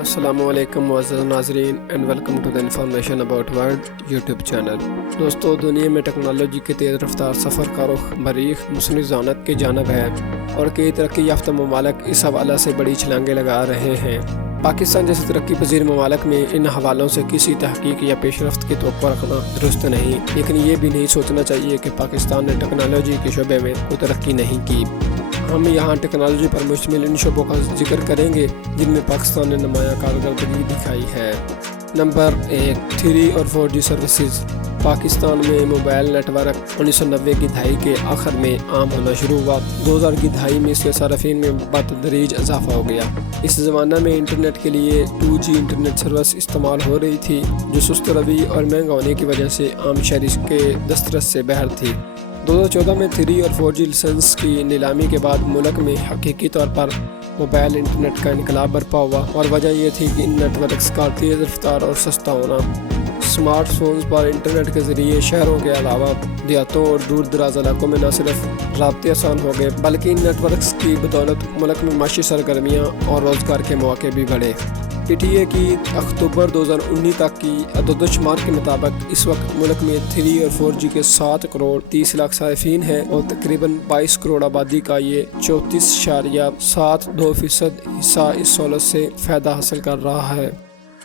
السلام علیکم معزز ناظرین and welcome to the information about world YouTube channel. دوستو، دنیا میں ٹیکنالوجی کے تیز رفتار سفر کا رخ مریخ مصنوعی ذہانت کی جانب ہے اور کئی ترقی یافتہ ممالک اس حوالے سے بڑی چھلانگیں لگا رہے ہیں۔ پاکستان جیسے ترقی پذیر ممالک میں ان حوالوں سے کسی تحقیق یا پیش رفت کی توقع رکھنا درست نہیں، لیکن یہ بھی نہیں سوچنا چاہیے کہ پاکستان نے ٹیکنالوجی کے شعبے میں کوئی ترقی نہیں کی۔ ہم یہاں ٹیکنالوجی پر مشتمل ان شعبوں کا ذکر کریں گے جن میں پاکستان نے نمایاں کارکردگی دکھائی ہے۔ نمبر 1، 3 اور 4G سروسز۔ پاکستان میں موبائل نیٹ ورک 1990 کی دہائی کے آخر میں عام ہونا شروع ہوا۔ 2000 کی دہائی میں اس کے صارفین میں بتدریج اضافہ ہو گیا۔ اس زمانہ میں انٹرنیٹ کے لیے 2G انٹرنیٹ سروس استعمال ہو رہی تھی جو سست روی اور مہنگا ہونے کی وجہ سے عام شہری کے دسترس سے باہر تھی۔ 2014 میں 3 اور 4G لائسنس کی نیلامی کے بعد ملک میں حقیقی طور پر موبائل انٹرنیٹ کا انقلاب برپا ہوا، اور وجہ یہ تھی کہ ان نیٹ ورکس کا تیز رفتار اور سستا ہونا۔ اسمارٹ فونز پر انٹرنیٹ کے ذریعے شہروں کے علاوہ دیہاتوں اور دور دراز علاقوں میں نہ صرف رابطے آسان ہو گئے بلکہ ان نیٹ ورکس کی بدولت ملک میں معاشی سرگرمیاں اور روزگار کے مواقع بھی بڑھے۔ PTA کی اکتوبر 2019 تک کی عدد و شمار کے مطابق اس وقت ملک میں 3 اور 4G کے 7 کروڑ 30 لاکھ صارفین ہیں اور تقریباً 22 کروڑ آبادی کا یہ 34.72% حصہ اس سہولت سے فائدہ حاصل کر رہا ہے۔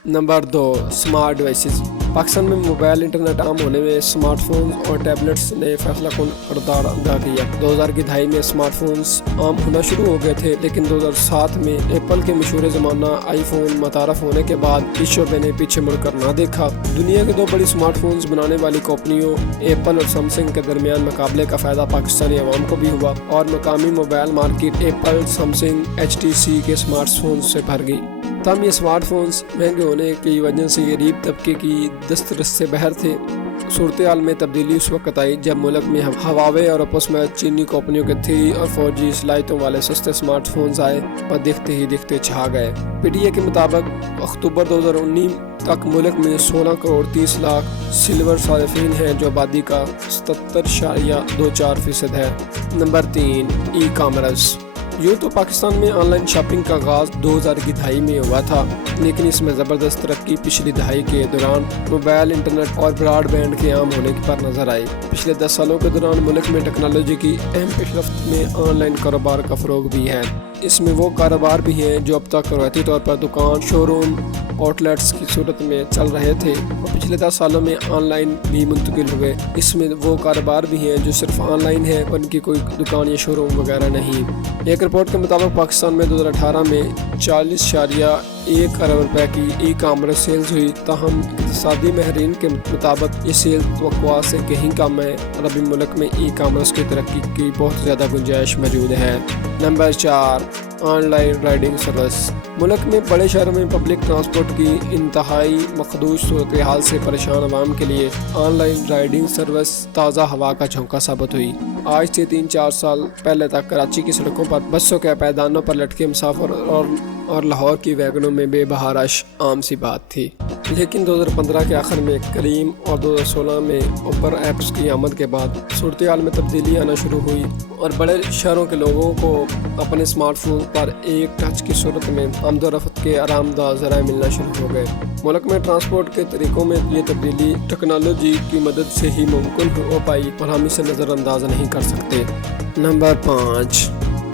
Number 2، smart devices. پاکستان میں موبائل انٹرنیٹ عام ہونے میں اسمارٹ فون اور ٹیبلٹس نے فیصلہ کن کردار ادا کیا۔ 2000 کی دہائی میں اسمارٹ فونز عام ہونا شروع ہو گئے تھے، لیکن 2007 میں ایپل کے مشہور زمانہ آئی فون متعارف ہونے کے بعد اس شعبے نے پیچھے مڑ کر نہ دیکھا۔ دنیا کے 2 بڑی اسمارٹ فونز بنانے والی کمپنیوں ایپل اور سیمسنگ کے درمیان مقابلے کا فائدہ پاکستانی عوام کو بھی ہوا، اور مقامی mobile market apple, Samsung, HTC کے اسمارٹ فونز سے بھر گئی۔ تاہم یہ اسمارٹ فونز مہنگے ہونے کی وجہ سے غریب طبقے کی دسترس سے باہر تھے۔ صورتحال میں تبدیلی اس وقت آئی جب ملک میں ہواوے اور اپو سمیت چینی کمپنیوں کے 3 اور 4G صلاحیتوں والے سستے اسمارٹ فونز آئے اور دیکھتے ہی دیکھتے چھا گئے۔ PTA کے مطابق اکتوبر 2019 تک ملک میں 16 کروڑ 30 لاکھ سلور صارفین ہیں جو آبادی کا 77.24% ہے۔ Number 3، e commerce. یوں تو پاکستان میں آن لائن شاپنگ کا آغاز 2000 کی دہائی میں ہوا تھا، لیکن اس میں زبردست ترقی پچھلی دہائی کے دوران موبائل انٹرنیٹ اور براڈ بینڈ کے عام ہونے پر نظر آئی۔ پچھلے 10 سالوں کے دوران ملک میں ٹیکنالوجی کی اہم پیش رفت میں آن لائن کاروبار کا فروغ بھی ہے۔ اس میں وہ کاروبار بھی ہیں جو اب تک روایتی طور پر دکان، شو روم، آؤٹ لیٹس کی صورت میں چل رہے تھے اور پچھلے 10 سالوں میں آن لائن بھی منتقل ہوئے۔ اس میں وہ کاروبار بھی ہیں جو صرف آن لائن ہیں اور ان کی کوئی دکان یا شو روم وغیرہ نہیں۔ ایک رپورٹ کے مطابق پاکستان میں 2018 میں 40.1 ارب روپے کی ای کامرس سیلز ہوئی، تاہم اقتصادی ماہرین کے مطابق یہ سیل توقعات سے کہیں کم ہے اور ابھی ملک میں ای کامرس کی ترقی کی بہت زیادہ گنجائش موجود ہے۔ Number 4، online riding service. ملک میں بڑے شہروں میں پبلک ٹرانسپورٹ کی انتہائی مخدوش صورتحال سے پریشان عوام کے لیے آن لائن رائڈنگ سروس تازہ ہوا کا جھونکا ثابت ہوئی۔ آج سے 3-4 سال پہلے تک کراچی کی سڑکوں پر بسوں کے پائدانوں پر لٹکے مسافر اور لاہور کی ویگنوں میں بے بہا رش عام سی بات تھی، لیکن 2015 کے آخر میں کریم اور 2016 میں اوبر ایپس کی آمد کے بعد صورتحال میں تبدیلی آنا شروع ہوئی اور بڑے شہروں کے لوگوں کو اپنے اسمارٹ فون پر ایک ٹچ کی صورت میں آمد و رفت کے آرام دہ ذرائع ملنا شروع ہو گئے۔ ملک میں ٹرانسپورٹ کے طریقوں میں یہ تبدیلی ٹیکنالوجی کی مدد سے ہی ممکن ہو پائی اور ہم اسے نظر انداز نہیں کر سکتے۔ نمبر 5،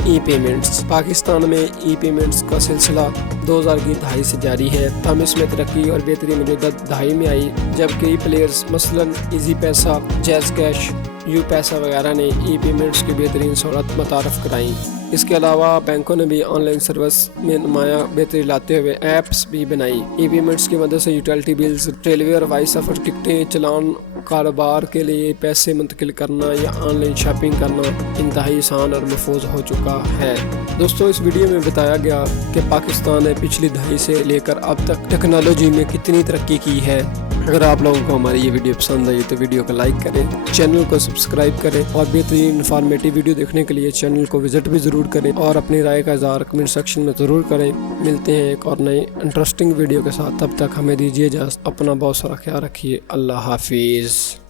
ای پیمنٹس۔ پاکستان میں ای پیمنٹس کا سلسلہ 2000 کی دہائی سے جاری ہے، تاہم اس میں ترقی اور بہتری موجودہ دہائی میں آئی جب کئی پلیئرز مثلاً ایزی پیسہ، جیز کیش، یو پیسہ وغیرہ نے ای پیمنٹس کی بہترین سہولت متعارف کرائیں۔ اس کے علاوہ بینکوں نے بھی آن لائن سروس میں نمایاں بہتری لاتے ہوئے ایپس بھی بنائی۔ ای پیمنٹس کی مدد سے یوٹیلٹی بلز، ریلوے اور ہوائی سفر ٹکٹیں، چلان، کاروبار کے لیے پیسے منتقل کرنا یا آن لائن شاپنگ کرنا انتہائی آسان اور محفوظ ہو چکا ہے۔ دوستو، اس ویڈیو میں بتایا گیا کہ پاکستان نے پچھلی دہائی سے لے کر اب تک ٹیکنالوجی میں کتنی ترقی کی ہے۔ اگر آپ لوگوں کو ہماری یہ ویڈیو پسند آئی تو ویڈیو کو لائک کریں، چینل کو سبسکرائب کریں اور بہترین انفارمیٹیو ویڈیو دیکھنے کے لیے چینل کو وزٹ بھی ضرور کریں اور اپنی رائے کا اظہار کمنٹ سیکشن میں ضرور کریں۔ ملتے ہیں ایک اور نئی انٹرسٹنگ ویڈیو کے ساتھ، تب تک ہمیں دیجیے اجازت۔ اپنا بہت سارا خیال رکھیے۔ اللہ حافظ۔